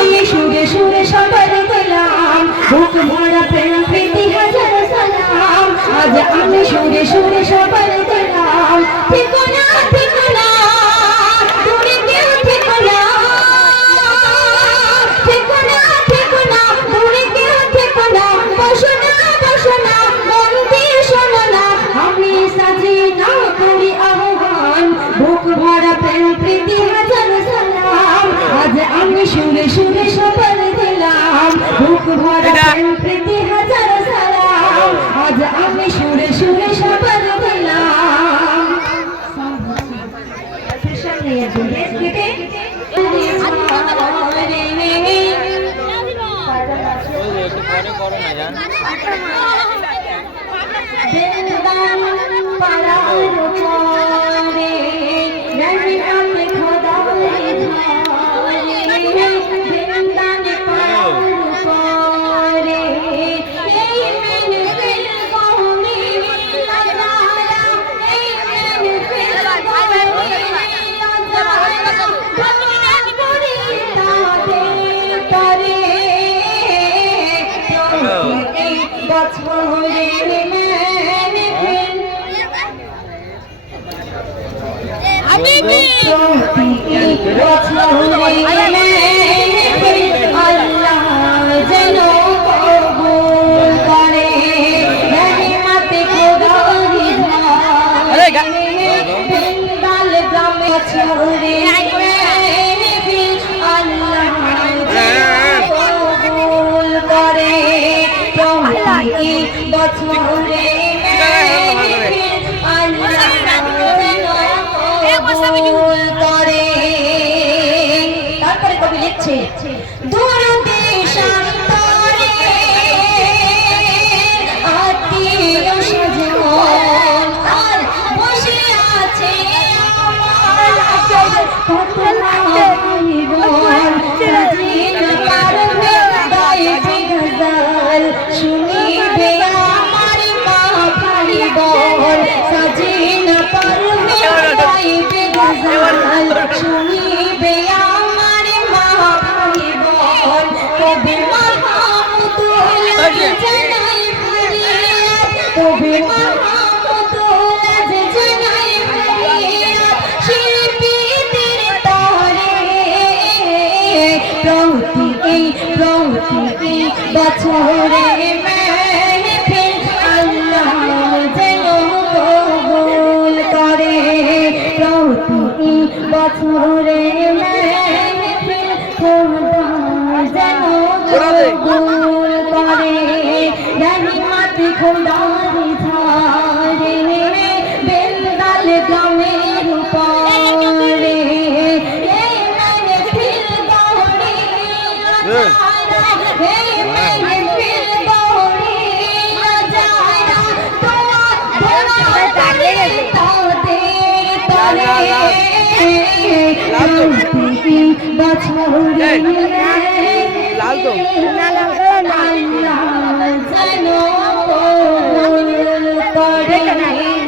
আমি সুরে সুরে সবার দিলাম বুক ভরা প্রেম প্রীতি হাজার সালাম আজ আমি সুরে সুরে সবার দিলাম ঠিকানা ঠিকানা দূরে কেউ ঠিকানা ঠিকানা ঠিকানা দূরে কেউ ঠিকানা বসনা বসনা মন দিয়ে শোনো না আমি সাজি না করি আহ্বান বুক ভরা প্রেম প্রীতি হাজার সালাম আজ আমি সুরে সুরে সবার দিলাম বুক ভরা প্রেম প্রীতি হাজার সালাম আজ আমি সুরে সুরে সবার দিলাম তারপরে কবি লিখছে দূর দেশান্তরে আত্মীয় স্বজন আর বসে আছে কত শুনিবে আমার মা ভাই বোন সাজিনা পারবে গাইবে গজল শুনিবে আমার মা ভাই বোন কবি মাহমুদুল জানাই ফরিয়াদ কবি মাহমুদুল জানাই ফরিয়াদ শিল্পীদের তরে প্রতি বছরে মেহফিল আল্লাহ যেন কবুল করে প্রতি বছরে মেহফিল খোদা যেন কবুল করে রহমত খোদার ধারে বেন্দাল গ্রামের উপরে এই মেহফিল গড়ে লাল তো করে